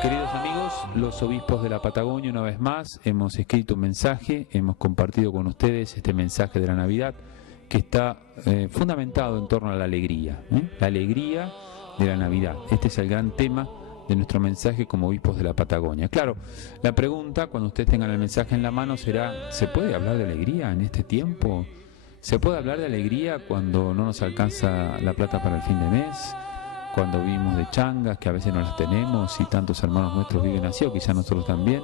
Queridos amigos, los obispos de la Patagonia, una vez más, hemos escrito un mensaje, hemos compartido con ustedes este mensaje de la Navidad que está fundamentado en torno a la alegría, la alegría de la Navidad. Este es el gran tema de nuestro mensaje como obispos de la Patagonia. Claro, la pregunta, cuando ustedes tengan el mensaje en la mano, será: ¿se puede hablar de alegría en este tiempo? ¿Se puede hablar de alegría cuando no nos alcanza la plata para el fin de mes? Cuando vivimos de changas, que a veces no las tenemos y tantos hermanos nuestros viven así, o quizás nosotros también.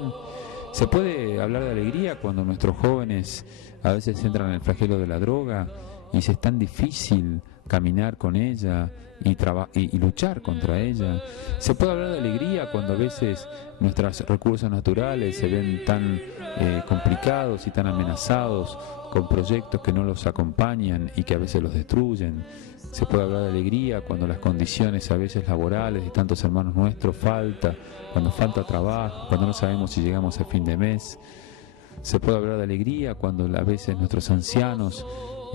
¿Se puede hablar de alegría cuando nuestros jóvenes a veces entran en el flagelo de la droga y es tan difícil caminar con ella y luchar contra ella? ¿Se puede hablar de alegría cuando a veces nuestros recursos naturales se ven tan complicados y tan amenazados con proyectos que no los acompañan y que a veces los destruyen? Se puede hablar de alegría cuando las condiciones a veces laborales de tantos hermanos nuestros cuando falta trabajo, cuando no sabemos si llegamos a fin de mes. Se puede hablar de alegría cuando a veces nuestros ancianos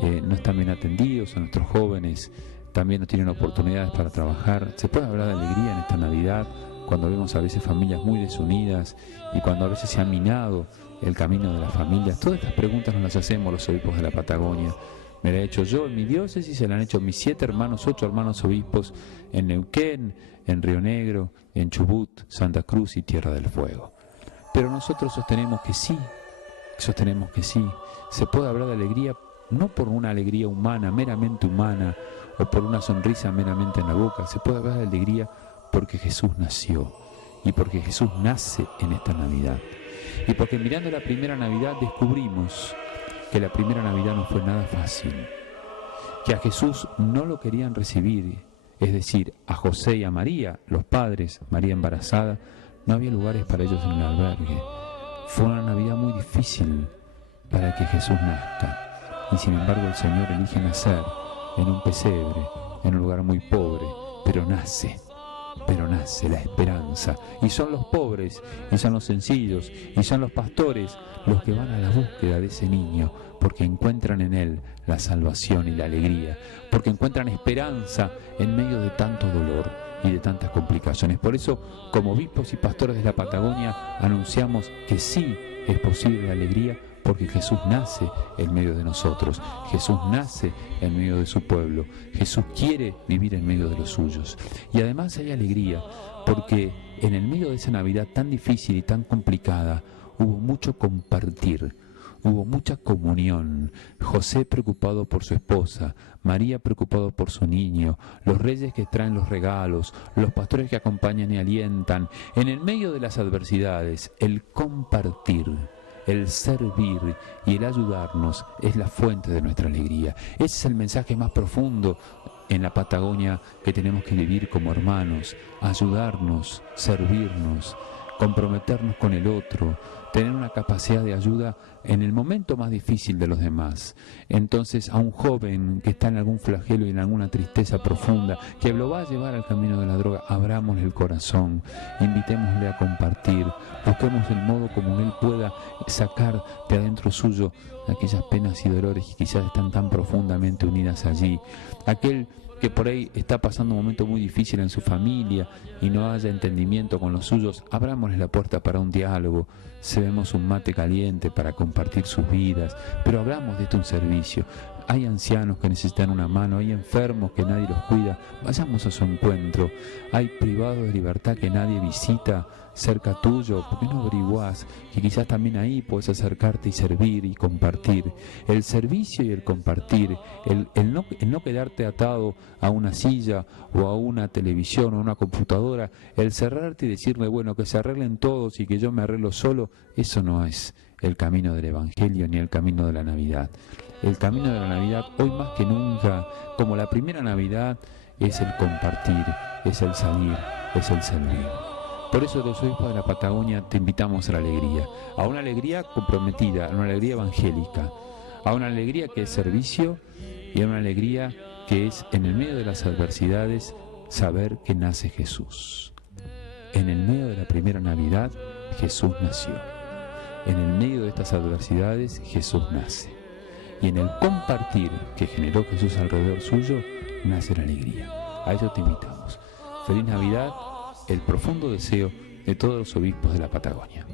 no están bien atendidos, o nuestros jóvenes también no tienen oportunidades para trabajar. Se puede hablar de alegría en esta Navidad cuando vemos a veces familias muy desunidas y cuando a veces se ha minado el camino de las familias. Todas estas preguntas nos las hacemos los obispos de la Patagonia. Me la he hecho yo en mi diócesis, se la han hecho mis 8 hermanos obispos en Neuquén, en Río Negro, en Chubut, Santa Cruz y Tierra del Fuego. Pero nosotros sostenemos que sí, se puede hablar de alegría, no por una alegría humana, meramente humana, o por una sonrisa meramente en la boca. Se puede hablar de alegría porque Jesús nació, y porque Jesús nace en esta Navidad. Y porque mirando la primera Navidad descubrimos que la primera Navidad no fue nada fácil, que a Jesús no lo querían recibir, es decir, a José y a María, los padres, María embarazada, no había lugares para ellos en el albergue. Fue una Navidad muy difícil para que Jesús nazca, y sin embargo el Señor elige nacer en un pesebre, en un lugar muy pobre, pero nace la esperanza, y son los pobres, y son los sencillos, y son los pastores los que van a la búsqueda de ese niño, porque encuentran en él la salvación y la alegría, porque encuentran esperanza en medio de tanto dolor y de tantas complicaciones. Por eso, como obispos y pastores de la Patagonia, anunciamos que sí es posible la alegría, porque Jesús nace en medio de nosotros, Jesús nace en medio de su pueblo, Jesús quiere vivir en medio de los suyos. Y además hay alegría, porque en el medio de esa Navidad tan difícil y tan complicada, hubo mucho compartir, hubo mucha comunión. José preocupado por su esposa, María preocupado por su niño, los reyes que traen los regalos, los pastores que acompañan y alientan. En el medio de las adversidades, el compartir, el servir y el ayudarnos es la fuente de nuestra alegría. Ese es el mensaje más profundo en la Patagonia que tenemos que vivir como hermanos: ayudarnos, servirnos, comprometernos con el otro, tener una capacidad de ayuda en el momento más difícil de los demás. Entonces, a un joven que está en algún flagelo y en alguna tristeza profunda, que lo va a llevar al camino de la droga, abrámosle el corazón, invitémosle a compartir, busquemos el modo como él pueda sacar de adentro suyo aquellas penas y dolores que quizás están tan profundamente unidas allí. Aquel que por ahí está pasando un momento muy difícil en su familia y no haya entendimiento con los suyos, abrámosles la puerta para un diálogo, cebemos un mate caliente para compartir sus vidas, pero hablamos de esto un servicio. Hay ancianos que necesitan una mano, hay enfermos que nadie los cuida, vayamos a su encuentro. Hay privados de libertad que nadie visita cerca tuyo, ¿por qué no averiguás que quizás también ahí puedes acercarte y servir y compartir? El servicio y el compartir, el no quedarte atado a una silla o a una televisión o a una computadora, el cerrarte y decirle, bueno, que se arreglen todos y que yo me arreglo solo, eso no es el camino del Evangelio ni el camino de la Navidad. El camino de la Navidad, hoy más que nunca, como la primera Navidad, es el compartir, es el salir, es el servir. Por eso los obispos de la Patagonia te invitamos a la alegría, a una alegría comprometida, a una alegría evangélica, a una alegría que es servicio y a una alegría que es, en el medio de las adversidades, saber que nace Jesús. En el medio de la primera Navidad, Jesús nació. En el medio de estas adversidades, Jesús nace. y en el compartir que generó Jesús alrededor suyo, nace la alegría. A eso te invitamos. Feliz Navidad, el profundo deseo de todos los obispos de la Patagonia.